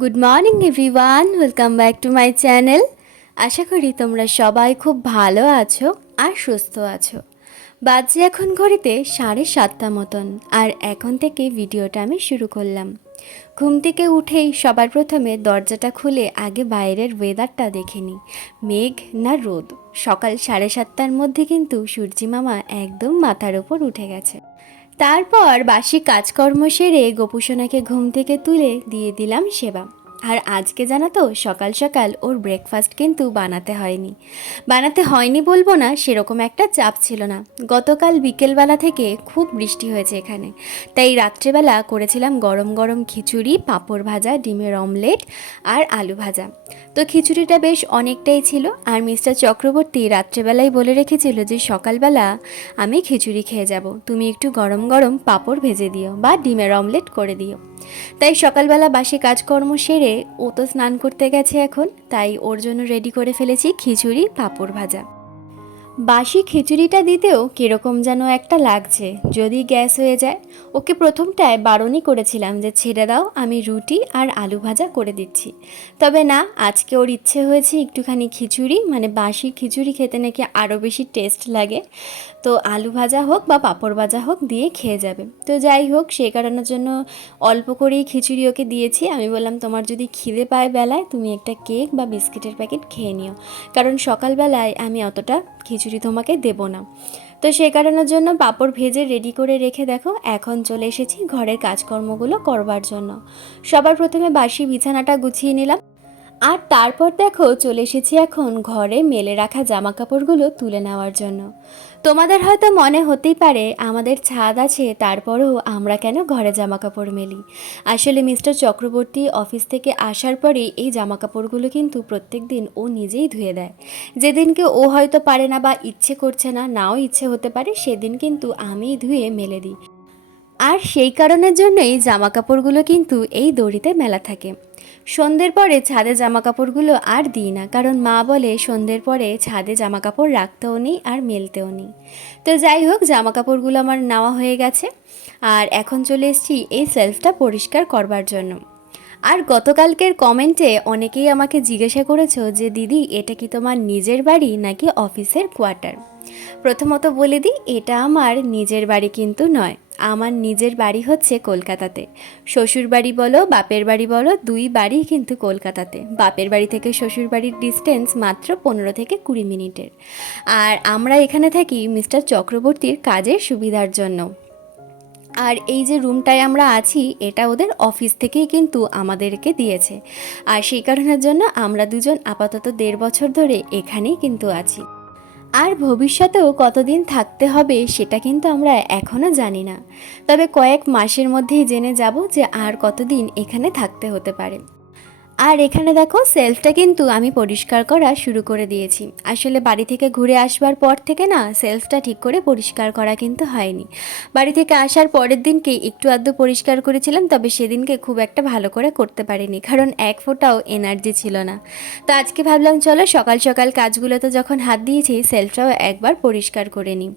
Good morning everyone welcome back to my channel আশা করি তোমরা সবাই খুব ভালো আছো আর সুস্থ আছো। বাজে এখন ঘড়িতে সাড়ে সাতটা মতন, আর এখন থেকে ভিডিওটা আমি শুরু করলাম। ঘুম থেকে উঠেই সবার প্রথমে দরজাটা খুলে আগে বাইরের ওয়েদারটা দেখে নিই। মেঘ না রোদ। সকাল সাড়ে সাতটার মধ্যে কিন্তু সূর্যি মামা একদম মাথার ওপর উঠে গেছে। তারপর বাসি কাজকর্ম সেরে গোপুসোনাকে ঘুম থেকে তুলে দিয়ে দিলাম সেবা। আর আজকে জানো তো, সকাল সকাল ওর ব্রেকফাস্ট কিন্তু বানাতে হয়নি। বানাতে হয়নি বলব না, সেরকম একটা চাপ ছিল না। গতকাল বিকেলবেলা থেকে খুব বৃষ্টি হয়েছে এখানে। তাই রাত্রেবেলা করেছিলাম গরম গরম খিচুড়ি, পাঁপড় ভাজা, ডিমের অমলেট আর আলু ভাজা। তো খিচুড়িটা বেশ অনেকটাই ছিল আর মিস্টার চক্রবর্তী রাত্রেবেলায় বলে রেখেছিল যে সকালবেলা আমি খিচুড়ি খেয়ে যাব। তুমি একটু গরম গরম পাঁপড় ভেজে দিও বা ডিমের অমলেট করে দিও। তাই সকালবেলা বাসি কাজকর্ম সেরে ও তো স্নান করতে গেছে এখন, তাই ওর জন্য রেডি করে ফেলেছি খিচুড়ি, পাঁপড় ভাজা। বাসি খিচুড়িটা দিতেও কীরকম যেন একটা লাগছে। যদি গ্যাস হয়ে যায়, ওকে প্রথমটায় বারণই করেছিলাম যে, ছেড়ে দাও, আমি রুটি আর আলু ভাজা করে দিচ্ছি। তবে না, আজকে ওর ইচ্ছে হয়েছে একটুখানি খিচুড়ি মানে বাসি খিচুড়ি খেতে নাকি আরও বেশি টেস্ট লাগে। তো আলু ভাজা হোক বা পাঁপড় ভাজা হোক, দিয়ে খেয়ে যাবে। তো যাই হোক সেই কারণের জন্য অল্প করেই খিচুড়ি ওকে দিয়েছি। আমি বললাম, তোমার যদি খিদে পায় বেলায়, তুমি একটা কেক বা বিস্কিটের প্যাকেট খেয়ে নিও। কারণ সকালবেলায় আমি অতটা খিচুড়ি তোমাকে দেব না। তো সে কারণের জন্য পাঁপড় ভেজে রেডি করে রেখে দেখো, এখন চলে এসেছি ঘরের কাজকর্মগুলো করবার জন্য। সবার প্রথমে বাসি বিছানাটা গুছিয়ে নিলাম। আর তারপর দেখো চলে এসেছি এখন ঘরে মেলে রাখা জামা কাপড়গুলো তুলে নেওয়ার জন্য। তোমাদের হয়তো মনে হতেই পারে আমাদের ছাদ আছে, তারপরেও আমরা কেন ঘরে জামা কাপড় মেলি? আসলে মিস্টার চক্রবর্তী অফিস থেকে আসার পরেই এই জামা কাপড়গুলো কিন্তু প্রত্যেক দিন ও নিজেই ধুয়ে দেয়। যেদিনকে ও হয়তো পারে না বা ইচ্ছে করছে না, নাও ইচ্ছে হতে পারে, সেদিন কিন্তু আমিই ধুয়ে মেলে দিই। আর সেই কারণের জন্যই জামা কাপড়গুলো কিন্তু এই দড়িতে মেলা থাকে। সন্ধ্যের পরে ছাদে জামা কাপড়গুলো আর দিই না, কারণ মা বলে সন্ধ্যের পরে ছাদে জামা কাপড় রাখতেও নেই আর মেলতেও নেই। তো যাই হোক জামা কাপড়গুলো আমার নেওয়া হয়ে গেছে আর এখন চলে এসেছি এই সেলফটা পরিষ্কার করবার জন্য। আর গতকালকের কমেন্টে অনেকেই আমাকে জিজ্ঞাসা করেছ যে, দিদি, এটা কি তোমার নিজের বাড়ি নাকি অফিসের কোয়ার্টার? প্রথমত বলে দিই, এটা আমার নিজের বাড়ি কিন্তু নয়। আমার নিজের বাড়ি হচ্ছে কলকাতাতে। শ্বশুর বাড়ি বলো, বাপের বাড়ি বলো, দুই বাড়ি কিন্তু কলকাতাতে। বাপের বাড়ি থেকে শ্বশুর বাড়ির ডিস্টেন্স মাত্র পনেরো থেকে কুড়ি মিনিটের। আর আমরা এখানে থাকি মিস্টার চক্রবর্তীর কাজের সুবিধার জন্য। আর এই যে রুমটায় আমরা আছি, এটা ওদের অফিস থেকেই কিন্তু আমাদেরকে দিয়েছে। আর সেই কারণের জন্য আমরা দুজন আপাতত দেড় বছর ধরে এখানেই কিন্তু আছি। আর ভবিষ্যতেও কতদিন থাকতে হবে সেটা কিন্তু আমরা এখনও জানি না। তবে কয়েক মাসের মধ্যেই জেনে যাব যে আর কতদিন এখানে থাকতে হতে পারে। আর এখানে দেখো সেলফটা কিন্তু আমি পরিষ্কার করা শুরু করে দিয়েছি। আসলে বাড়ি থেকে ঘুরে আসবার পর থেকে না সেলফটা ঠিক করে পরিষ্কার করা কিন্তু হয়নি। বাড়ি থেকে আসার পরের দিনকে একটু আধটু পরিষ্কার করেছিলাম, তবে সেদিনকে খুব একটা ভালো করে করতে পারিনি, কারণ এক ফোঁটাও এনার্জি ছিল না। তো আজকে ভাবলাম, চলো সকাল সকাল কাজগুলোতে যখন হাত দিয়েছি সেলফটাও একবার পরিষ্কার করে নিই।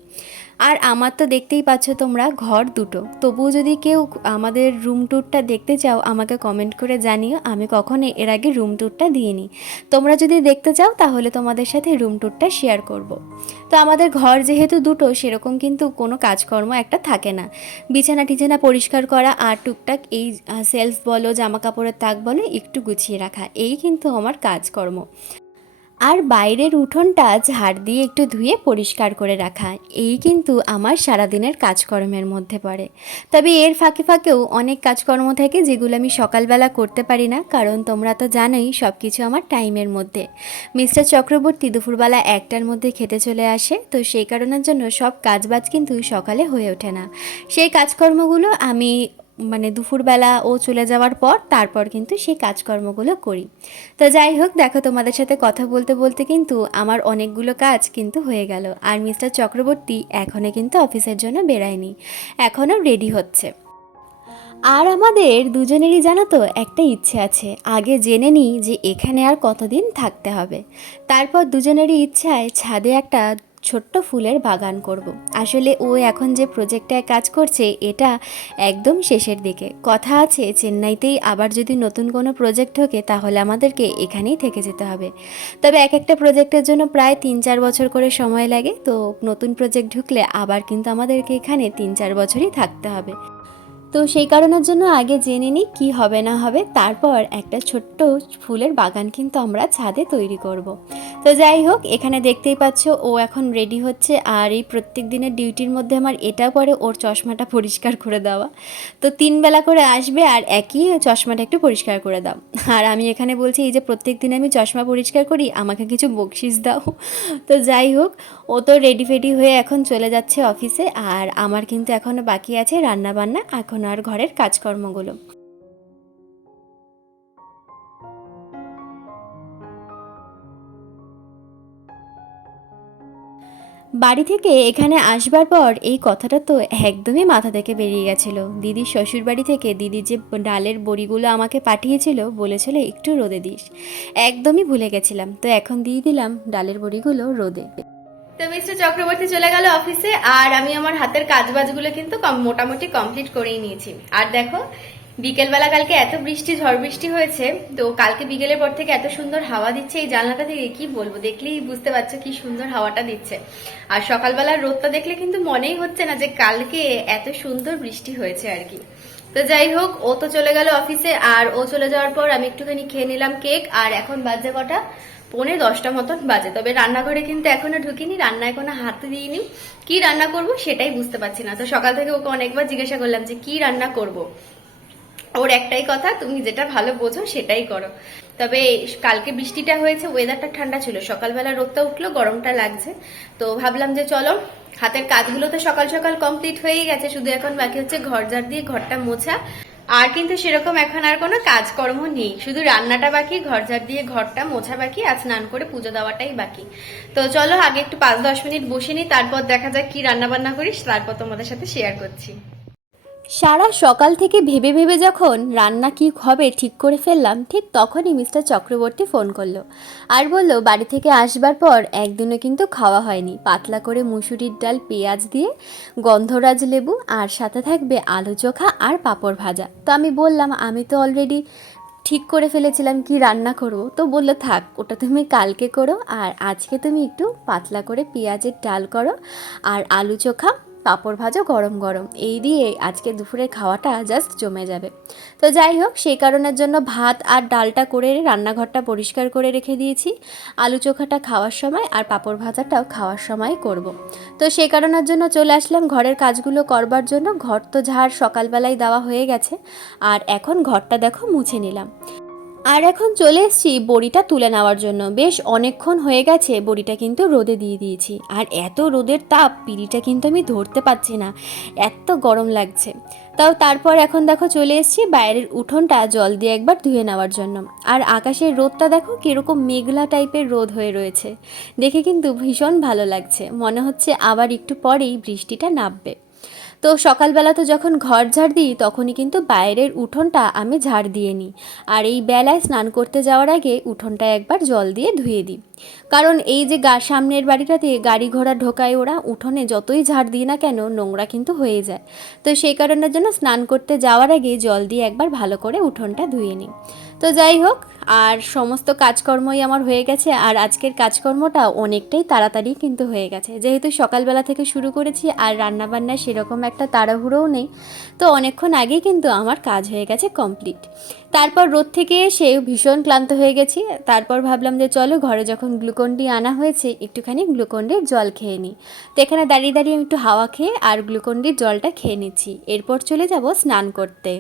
আর আমার তো দেখতেই পাচ্ছ তোমরা ঘর দুটো। তবুও যদি কেউ আমাদের রুম ট্যুরটা দেখতে চাও, আমাকে কমেন্ট করে জানিও, আমি কখনো এর আগে রুম ট্যুরটা দিইনি। তোমরা যদি দেখতে চাও, তাহলে তোমাদের সাথে রুম ট্যুরটা শেয়ার করব। তো আমাদের ঘর যেহেতু দুটো, সেরকম কিন্তু কোনো কাজকর্ম একটা থাকে না। বিছানা টিছানা পরিষ্কার করা আর টুকটাক এই সেলফ বলো, জামা কাপড়ের তাক বলো, একটু গুছিয়ে রাখা, এই কিন্তু আমার কাজকর্ম। আর বাইরের উঠোনটা ঝাড় দিয়ে একটু ধুয়ে পরিষ্কার করে রাখা। এই কিন্তু আমার সারাদিনের কাজকর্মের মধ্যে পড়ে। তবে এর ফাঁকে ফাঁকেও অনেক কাজকর্ম থাকে যেগুলো আমি সকালবেলা করতে পারি না, কারণ তোমরা তো জানোই সব কিছু আমার টাইমের মধ্যে। মিস্টার চক্রবর্তী দুপুরবেলা একটার মধ্যে খেতে চলে আসে, তো সেই কারণের জন্য সব কাজবাজ কিন্তু সকালে হয়ে ওঠে না। সেই কাজকর্মগুলো আমি মানে দুপুরবেলা ও চলে যাওয়ার পর তারপর কিন্তু সেই কাজকর্মগুলো করি। তো যাই হোক, দেখো তোমাদের সাথে কথা বলতে বলতে কিন্তু আমার অনেকগুলো কাজ কিন্তু হয়ে গেল। আর মিস্টার চক্রবর্তী এখনও কিন্তু অফিসের জন্য বেরায়নি, এখনও রেডি হচ্ছে। আর আমাদের দুজনেরই জানো তো একটা ইচ্ছে আছে, আগে জেনে নিই যে এখানে আর কতদিন থাকতে হবে। তারপর দুজনেরই ইচ্ছায় ছাদে একটা ছোট্ট ফুলের বাগান করব। আসলে ও এখন যে প্রজেক্টটায় কাজ করছে, এটা একদম শেষের দিকে। কথা আছে, চেন্নাইতেই আবার যদি নতুন কোনো প্রজেক্ট ঢোকে, তাহলে আমাদেরকে এখানেই থেকে যেতে হবে। তবে এক একটা প্রজেক্টের জন্য প্রায় তিন চার বছর করে সময় লাগে, তো নতুন প্রজেক্ট ঢুকলে আবার কিন্তু আমাদেরকে এখানে তিন চার বছরই থাকতে হবে। তো সেই কারণের জন্য আগে জেনে নিই কী হবে না হবে, তারপর একটা ছোট্ট ফুলের বাগান কিন্তু আমরা ছাদে তৈরি করব। তো যাই হোক, এখানে দেখতেই পাচ্ছ ও এখন রেডি হচ্ছে আর এই প্রত্যেক দিনের ডিউটির মধ্যে আমার এটা পরে ওর চশমাটা পরিষ্কার করে দেওয়া। তো তিন বেলা করে আসবে আর একই চশমাটা একটু পরিষ্কার করে দাও। আর আমি এখানে বলছি, এই যে প্রত্যেক দিন আমি চশমা পরিষ্কার করি, আমাকে কিছু বকশিস দাও। তো যাই হোক, ও তো রেডি ফেডি হয়ে এখন চলে যাচ্ছে অফিসে আর আমার কিন্তু এখনও বাকি আছে রান্না বান্না এখন আর ঘরের কাজকর্মগুলো। বাড়ি থেকে এখানে আসবার পর এই কথাটা তো একদমই মাথা থেকে বেরিয়ে গেছিল। দিদির শ্বশুর বাড়ি থেকে দিদি যে ডালের বড়িগুলো আমাকে পাঠিয়েছিল বলেছিল একটু রোদে দিস। একদমই ভুলে গেছিলাম। তো এখন দিয়ে দিলাম ডালের বড়িগুলো রোদে। তো মিস্টার চক্রবর্তী চলে গেল অফিসে, আর আমি আমার হাতের কাজবাজগুলো কিন্তু মোটামুটি কমপ্লিট করেই নিয়েছি। আর দেখো, বিকেলবেলা কালকে এত বৃষ্টি, ঝড় বৃষ্টি হয়েছে, তো কালকে বিকেলের পর থেকে এত সুন্দর হাওয়া দিচ্ছে এই জানলাটা থেকে, কি বলব? দেখলেই বুঝতে পারছ কি সুন্দর হাওয়াটা দিচ্ছে। আর সকালবেলার রোদটা দেখলে কিন্তু মনেই হচ্ছে না যে কালকে এত সুন্দর বৃষ্টি হয়েছে আর কি। তো যাই হোক, ও তো চলে গেল অফিসে, আর ও চলে যাওয়ার পর আমি একটুখানি খেয়ে নিলাম কেক, আর এখন বাজে কটা? পৌনে দশটা মতন বাজে। তবে রান্নাঘরে কিন্তু এখনও ঢুকিনি রান্না এখনও হাতে দিইনি। কি রান্না করব সেটাই বুঝতে পারছি না। তো সকাল থেকে ওকে অনেকবার জিজ্ঞাসা করলাম যে, কি রান্না করব? ওর একটাই কথা, তুমি যেটা ভালো বোঝো সেটাই করো। তবে কালকে বৃষ্টিটা হয়েছে ওয়েদারটা ঠান্ডা ছিল। সকালবেলা রোদটা উঠল, গরমটা লাগছে। তো ভাবলাম যে, চলো, হাতের কাজগুলো তো সকাল সকাল কমপ্লিট হয়েই গেছে। শুধু এখন বাকি হচ্ছে ঘর ঝাড় দিয়ে ঘরটা মোছা। আর কিন্তু সেরকম এখন আর কোনো কাজকর্ম নেই। শুধু রান্নাটা বাকি ঘর ঝাড় দিয়ে ঘরটা মোছা বাকি আর স্নান করে পুজো দেওয়াটাই বাকি। তো চলো, আগে একটু পাঁচ দশ মিনিট বসে নিই, তারপর দেখা যাক কি রান্না বান্না করিস, তারপর তোমাদের সাথে শেয়ার করছি। সারা সকাল থেকে ভেবে ভেবে যখন রান্না কি হবে ঠিক করে ফেললাম, ঠিক তখনই মিস্টার চক্রবর্তী ফোন করল। আর বলল, বাড়ি থেকে আসবার পর একদিনও কিন্তু খাওয়া হয়নি। পাতলা করে মুসুরির ডাল, পেঁয়াজ দিয়ে, গন্ধরাজ লেবু, আর সাথে থাকবে আলু চোখা আর পাঁপড় ভাজা। তো আমি বললাম, আমি তো অলরেডি ঠিক করে ফেলেছিলাম কি রান্না করব? তো বলল, থাক, ওটা তুমি কালকে করো, আর আজকে তুমি একটু পাতলা করে পেঁয়াজের ডাল করো, আর আলু চোখা পাঁপড় ভাজা গরম গরম। এই দিয়ে আজকে দুপুরের খাওয়াটা জাস্ট জমে যাবে। তো যাই হোক সেই কারণের জন্য ভাত আর ডালটা করে রান্নাঘরটা পরিষ্কার করে রেখে দিয়েছি। আলু চোখাটা খাওয়ার সময় আর পাঁপড় ভাজাটাও খাওয়ার সময় করব। তো সেই কারণের জন্য চলে আসলাম ঘরের কাজগুলো করবার জন্য। ঘর তো ঝাড় সকালবেলায় দেওয়া হয়ে গেছে। আর এখন ঘরটা দেখো মুছে নিলাম। আর এখন চলে এসেছি বড়িটা তুলে নেওয়ার জন্য। বেশ অনেকক্ষণ হয়ে গেছে, বড়িটা কিন্তু রোদে দিয়ে দিয়েছি। আর এত রোদের তাপ, পিড়িটা কিন্তু আমি ধরতে পারছি না। এত গরম লাগছে। তাও তারপর এখন দেখো চলে এসেছি বাইরের উঠোনটা জল দিয়ে একবার ধুয়ে নেওয়ার জন্য। আর আকাশের রোদটা দেখো কীরকম মেঘলা টাইপের রোদ হয়ে রয়েছে। দেখে কিন্তু ভীষণ ভালো লাগছে। মনে হচ্ছে আবার একটু পরেই বৃষ্টিটা নামবে। তো সকালবেলা তো যখন ঘর ঝাড় দিই, তখনই কিন্তু বাইরের উঠোনটা আমি ঝাড় দিয়ে নিই। আর এই বেলায় স্নান করতে যাওয়ার আগে উঠোনটা একবার জল দিয়ে ধুয়ে দিই। কারণ এই যে গা, সামনের বাড়িটাতে গাড়ি ঘোড়া ঢোকায় ওরা, উঠোনে যতই ঝাড় দিই না কেন, নোংরা কিন্তু হয়ে যায়। তো সেই কারণের জন্য স্নান করতে যাওয়ার আগে জল দিয়ে একবার ভালো করে উঠোনটা ধুয়ে নিই। তো যাই হোক, আর সমস্ত কাজকর্মই আমার হয়ে গেছে, আর আজকের কাজকর্মটা অনেকটাই তাড়াতাড়ি কিন্তু হয়ে গেছে। যেহেতু সকালবেলা থেকে শুরু করেছি, আর রান্নাবান্না সেরকম একটা তাড়াহুড়োও নেই, তো অনেকক্ষণ আগেই কিন্তু আমার কাজ হয়ে গেছে কমপ্লিট। তারপর রোদ থেকে এসে ভীষণ ক্লান্ত হয়ে গেছি, তারপর ভাবলাম যে চলো ঘরে যখন গ্লুকন্ডি আনা হয়েছে, একটুখানি গ্লুকন্ডির জল খেয়ে নিই। তো এখানে দাঁড়িয়ে দাঁড়িয়ে একটু হাওয়া খেয়ে আর গ্লুকন্ডির জলটা খেয়ে নিচ্ছি, এরপর চলে যাব স্নান করতে।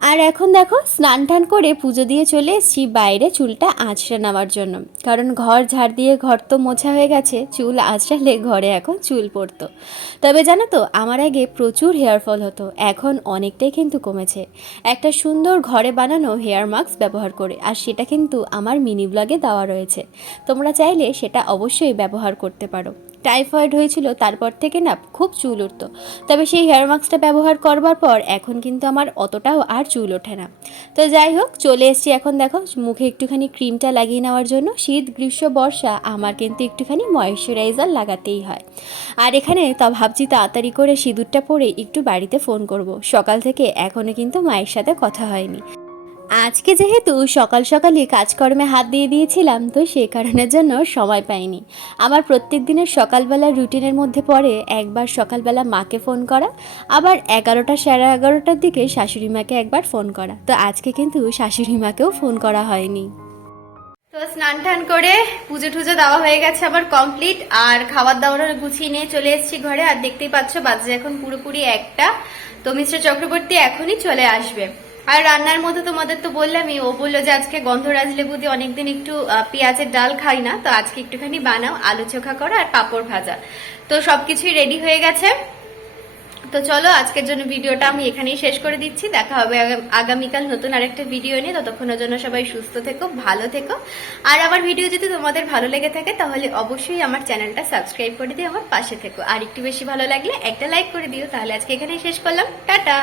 আর এখন দেখো, স্নান টান করে পুজো দিয়ে চলে এসেছি বাইরে চুলটা আঁচড়ে নেওয়ার জন্য। কারণ ঘর ঝাড় দিয়ে ঘর তো মোছা হয়ে গেছে, চুল আঁচড়ালে ঘরে এখন চুল পড়তো। তবে জানো তো, আমার আগে প্রচুর হেয়ার ফল হতো, এখন অনেকটাই কিন্তু কমেছে। একটা সুন্দর ঘরে বানানো হেয়ার মাস্ক ব্যবহার করে, আর সেটা কিন্তু আমার মিনি ব্লগে দেওয়া রয়েছে। তোমরা চাইলে সেটা অবশ্যই ব্যবহার করতে পারো। টাইফয়েড হয়েছিল, তারপর থেকে না খুব চুল উঠতো। তবে সেই হেয়ার মাস্কটা ব্যবহার করবার পর এখন কিন্তু আমার অতটাও আর চুল ওঠে না। তো যাই হোক, চলে এসছি এখন দেখো, মুখে একটুখানি ক্রিমটা লাগিয়ে নেওয়ার জন্য। শীত, গ্রীষ্ম, বর্ষা, আমার কিন্তু একটুখানি ময়শ্চারাইজার লাগাতেই হয়। আর এখানে তা ভাবছি তাড়াতাড়ি করে সিঁদুরটা পরে একটু বাড়িতে ফোন করব। সকাল থেকে এখনও কিন্তু মায়ের সাথে কথা হয়নি। আজকে যেহেতু সকাল সকালই কাজকর্মে হাত দিয়ে দিয়েছিলাম, তো সেই কারণের জন্য সময় পাইনি। আমার প্রত্যেক দিনের সকালবেলা রুটিনের মধ্যে পড়ে একবার সকালবেলা মাকে ফোন করা, আবার এগারোটা সাড়ে এগারোটার দিকে শাশুড়ি মাকে একবার ফোন করা। তো আজকে কিন্তু শাশুড়ি মাকেও ফোন করা হয়নি। তো স্নান টান করে পুজো টুজো দেওয়া হয়ে গেছে আবার কমপ্লিট, আর খাবার দাবার গুছিয়ে নিয়ে চলে এসেছি ঘরে। আর দেখতেই পাচ্ছ, বাজে এখন পুরোপুরি একটা। তো মিস্টার চক্রবর্তী এখনই চলে আসবে। আর রান্নার মধ্যে তোমাদের তো বললামই, ও বলল যে আজকে গন্ধরাজ লেবু দিয়ে অনেকদিন একটু পেঁয়াজের ডাল খাই না, তো আজকে একটুখানি বানাও, আলু চোখা করো আর পাঁপড় ভাজা। তো সবকিছুই রেডি হয়ে গেছে। তো চলো, আজকের জন্য ভিডিওটা আমি এখানেই শেষ করে দিচ্ছি। দেখা হবে আগামীকাল নতুন আরেকটা ভিডিও নিয়ে। ততক্ষণের জন্য সবাই সুস্থ থেকো, ভালো থেকো। আর আমার ভিডিও যদি তোমাদের ভালো লেগে থাকে, তাহলে অবশ্যই আমার চ্যানেলটা সাবস্ক্রাইব করে দিয়ে আমার পাশে থেকো। আর একটু বেশি ভালো লাগলে একটা লাইক করে দিও। তাহলে আজকে এখানেই শেষ করলাম। টাটা!